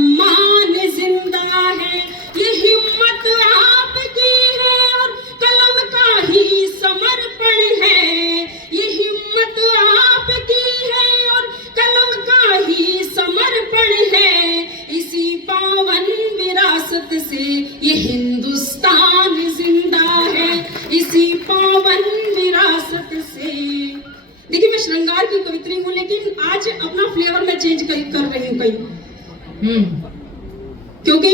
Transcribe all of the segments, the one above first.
सम्मान जिंदा है, ये हिम्मत आपकी है और कलम का ही समर्पण है। ये हिम्मत आपकी है और कलम का ही समर्पण है। इसी पावन विरासत से ये हिंदुस्तान जिंदा है, इसी पावन विरासत से। देखिए, मैं श्रृंगार की कवित्री हूँ, लेकिन आज अपना फ्लेवर मैं चेंज कर रही हूँ कहीं, क्योंकि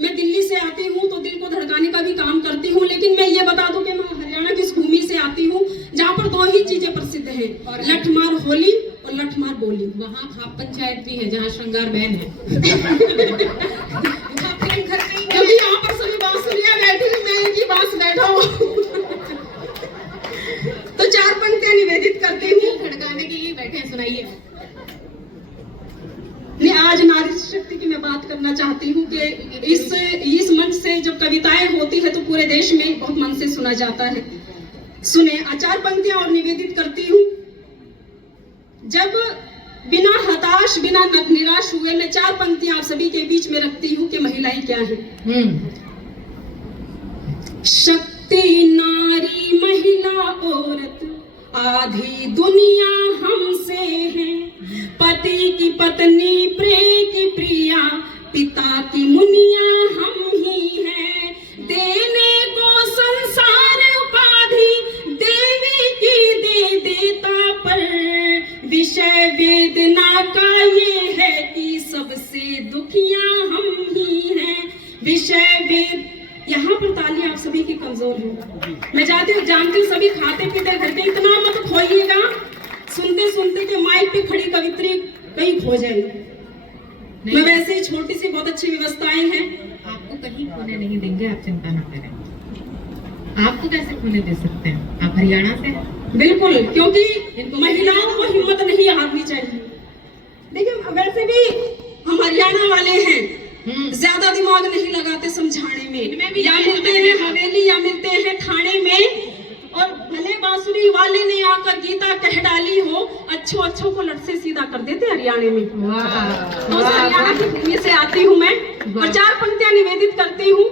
मैं दिल्ली से आती हूँ तो दिल को धड़काने का भी काम करती हूँ। लेकिन मैं ये बता दूं कि मैं हरियाणा की उस भूमि से आती हूँ जहाँ पर दो ही चीजें प्रसिद्ध हैं, लठमार होली और लठमार बोली। वहाँ खाप पंचायत भी है जहाँ श्रृंगार बहन है। क्योंकि यहाँ पर सभी बांसुरियां बैठी, मैं इनकी बांस बैठा हूँ। तो चार पंक्तियां निवेदित करती हूँ। धड़काने के लिए बैठे हैं, सुनाइए। नहीं, आज नारी शक्ति की मैं बात करना चाहती हूँ कि इस मंच से जब कविताएं होती है तो पूरे देश में बहुत मन से सुना जाता है। सुने, चार पंक्तियां और निवेदित करती हूँ। जब बिना हताश बिना निराश हुए मैं चार पंक्तियां आप सभी के बीच में रखती हूँ कि महिलाएं क्या है। शक्ति नारी महिला औरत आधी दुनिया हमसे है, पति की पत्नी प्रिय की प्रिया पिता की मुनिया हम ही हैं, देने को संसार उपाधि देवी की दे देता पर विषय वेदना का ये है कि सबसे दुखिया हम ही हैं। विषय वेद, यहाँ पर ताली आप सभी की कमजोर है। मैं जानती हूँ सभी खाते पीते घर के, इतना मत खोइएगा सुनते सुनते के माइक पे खड़ी कवित्री कहीं खो जाए। मैं वैसे ही छोटी सी बहुत अच्छी व्यवस्थाएं हैं, आपको कहीं खोने नहीं देंगे, आप चिंता न करें। आपको कैसे खोने दे सकते हैं? आप हरियाणा से हैं? बिल्कुल, क्योंकि महिलाओं को हिम्मत नहीं हारनी चाहिए। देखिए, वैसे भी हम हरियाणा वाले हैं, ज्यादा दिमाग नहीं लगाते समझाने में। या मिलते हैं हवेली या मिलते हैं थाने में, और भले बांसुरी वाले ने आकर गीता कह डाली हो, अच्छों को लट से सीधा कर देते हरियाणा में। तो हरियाणा की भूमि से आती हूँ मैं, और चार पंक्तियां निवेदित करती हूँ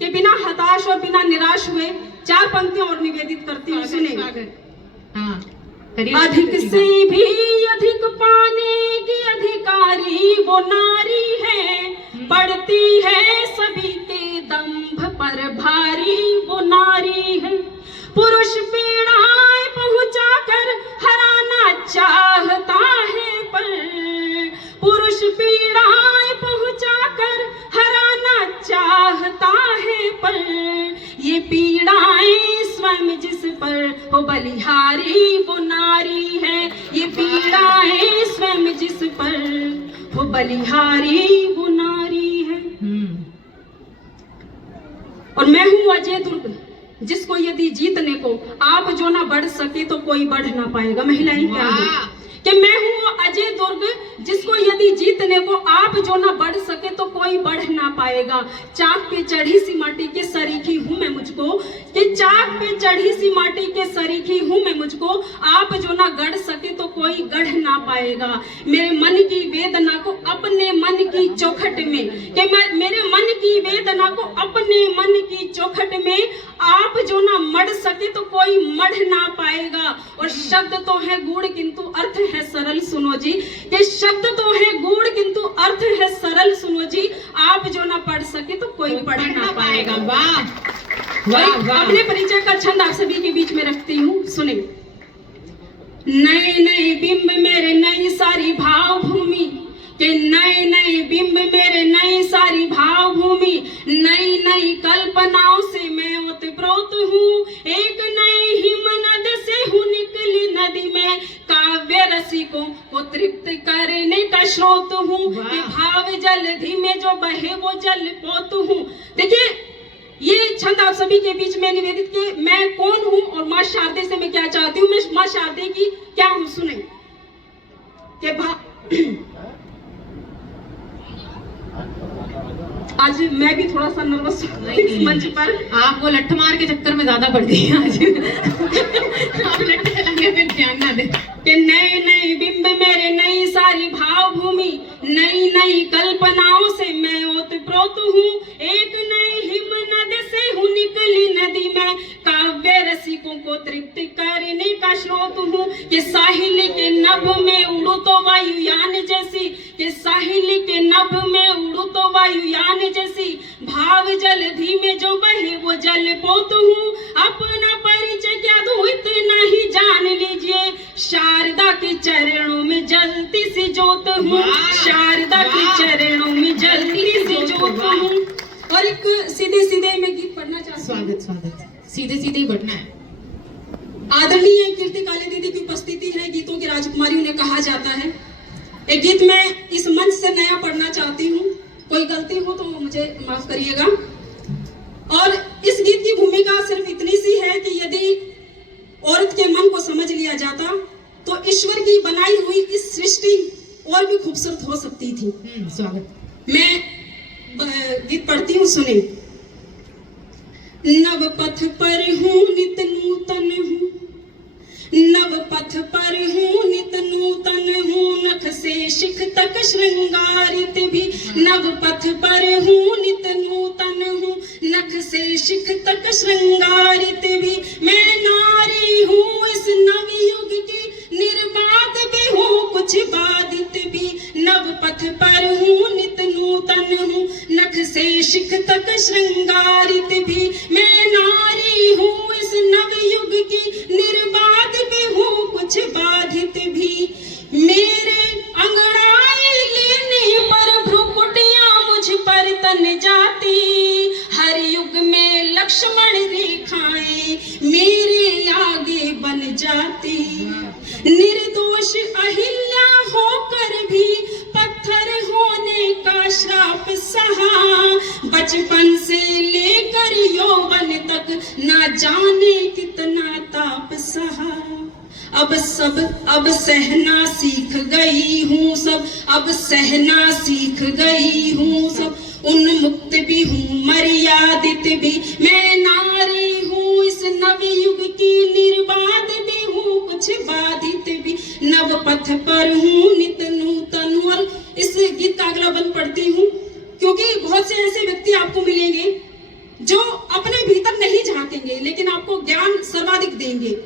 कि बिना हताश और बिना निराश हुए चार पंक्तियां और निवेदित करती हूँ। सुने, अधिक से भी अधिक पाने की अधिकारी वो नारी है, पड़ती है सभी के दंभ पर भारी वो नारी है। पुरुष पीड़ाएं पहुंचाकर हराना चाहता है, पर पुरुष पीड़ाएं पहुंचाकर हराना चाहता है, पर ये पीड़ाएं स्वयं जिस पर हो बलिहारी वो नारी है। ये पीड़ाएं स्वयं जिस पर हो बलिहारी वो नारी है। और मैं हूँ अजय दुर्ग, जिसको यदि जीतने को आप जो ना बढ़ सके तो कोई बढ़ ना पाएगा। महिलाएं क्या है कि मैं हूँ वो अजय दुर्ग, जिसको यदि जीतने को आप जो ना बढ़ सके तो कोई बढ़ ना पाएगा। चाक पे चढ़ी सी माटी के सरीखी हूँ मैं मुझको, कि चाक पे चढ़ी सी माटी के सरीखी हूँ मैं मुझको, आप जो ना गढ़ सके तो कोई गढ़ ना पाएगा। मेरे मन की वेदना को अपने मन की चौखट में, कि मेरे मन की वेदना को अपने मन की चौखट में आप जो ना मढ़ सके तो कोई मढ़ ना पाएगा। और शब्द तो है गूढ़ किंतु अर्थ है सरल, सुनो जी, कि शब्द तो है गूढ़ किंतु अर्थ है सरल, सुनो जी, आप जो ना पढ़ सके तो कोई पढ़ ना पाएगा। वाह वाह वाह। अपने परिचय का छंद आप सभी के बीच में रखती हूँ, सुने। नए नए बिंब मेरे नई सारी भाव भूमि, के नए नए बिंब मेरे नई सारी भाव भूमि, नई नई कल्पनाओं से मैं ओतप्रोत हूँ। एक नई हिमनद से हूँ निकली नदी में, काव्य रसिकों को तृप्त करने का स्रोत हूँ। कि भाव जलधि में जो बहे वो जल पोत हूँ। देखिए, ये छंद आप सभी के बीच में निवेदित कि मैं कौन हूँ और माँ शारदे से मैं क्या चाहती हूँ, मैं माँ शारदे की क्या हूँ। सुने कि आज मैं भी थोड़ा सा नर्वस हूँ इस मंच पर। आप वो लठ मार के चक्कर में ज्यादा पड़ गई आज। आप लठ चलाने में ध्यान ना दे। कि नए नए बिंब मेरे नई सारी भाव भूमि, नई नई कल्पना प्रोत हूँ, एक नई हिमनद से हूँ निकली नदी में, काव्य रसिकों को तृप्त करने का स्रोत हूँ, कि साहिल के नभ में उड़ू तो वायुयान जैसी, कि साहिल के नभ में उड़ू तो वायुयान जैसी, भाव जलधि में जो बहे वो जल पोत हूँ, अपना परिचय क्या दूं इतना ही जान लीजिए, शारदा के चरणों में जलती सी ज्योत हूँ, शारदा के चरणों में जलती सी ज्योत हूँ। और एक सीधे सीधे मैं गीत पढ़ना चाहती हूँ। स्वागत स्वागत, सीधे सीधे ही बढ़ना है। आदरणीय कीर्ति काले दीदी की उपस्थिति है, गीतों की राजकुमारी उन्हें कहा जाता है। एक गीत मैं इस मंच से नया पढ़ना चाहती हूँ, कोई गलती हो तो मुझे माफ करिएगा। और इस गीत की भूमिका सिर्फ इतनी सी है कि यदि औरत के मन को समझ लिया जाता तो ईश्वर की बनाई हुई इस सृष्टि और भी खूबसूरत हो सकती थी। स्वागत। मैं गीत पढ़ती हूँ, सुने। नव पथ पर हूँ नित नूतन हूँ, नव पथ पर हूँ नित नूतन हूँ, नख से शिख तक श्रृंगारित भी, नव पथ पर हूँ नित नूतन हूँ, नख से शिख तक श्रृंगारित भी, मैं नारी हूँ इस नवयुग की, निर्बाध भी हूँ कुछ बाधित भी, नव पथ पर हूँ नित नूतन हूँ, नख से शिख तक श्रृंगारित भी, मैं नारी हूँ इस नवयुग की, निर्बाध भी हूँ कुछ बाधित भी, मेरे अंगड़ाई लेने पर भ्रुकुटियां मुझ पर तन जाती, हर युग में लक्ष्मण रेखाएं मेरे आगे बन जाती, निर्दोष अहिल्या होकर भी पत्थर होने का श्राप सहा, बचपन से लेकर यौवन तक ना जाने कितना ताप सहा, अब सहना सीख गई हूँ सब, अब सहना सीख गई हूँ सब, उन्मुक्त भी हूँ मर्यादित भी, मैं नारी हूँ इस नवयुग की, निर्बाध भी हूँ कुछ बाधित भी, नव पथ पर हूँ नित नूतन हूँ। और इस गीत का अगला बंद पढ़ती हूँ क्योंकि बहुत से ऐसे व्यक्ति आपको मिलेंगे जो अपने भीतर नहीं झांकेंगे लेकिन आपको ज्ञान सर्वाधिक देंगे।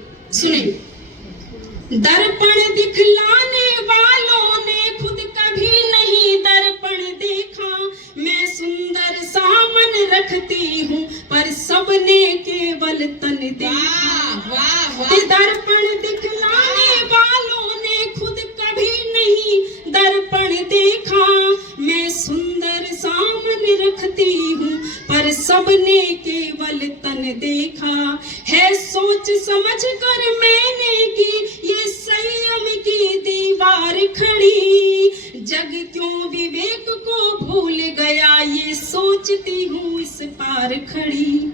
सुने। दर्पण दिखलाने वालों ने खुद कभी नहीं दर्पण देखा, मैं सुंदर सामन रखती हूँ पर सबने केवल तन देखा, दर्पण दिखलाने वालों ने खुद कभी नहीं दर्पण देखा, मैं सुंदर सामन रखती हूँ पर सबने केवल तन देखा, है सोच समझ कर मैंने की ये संयम की दीवार खड़ी, जग क्यों विवेक को भूल गया ये सोचती हूँ इस पार खड़ी।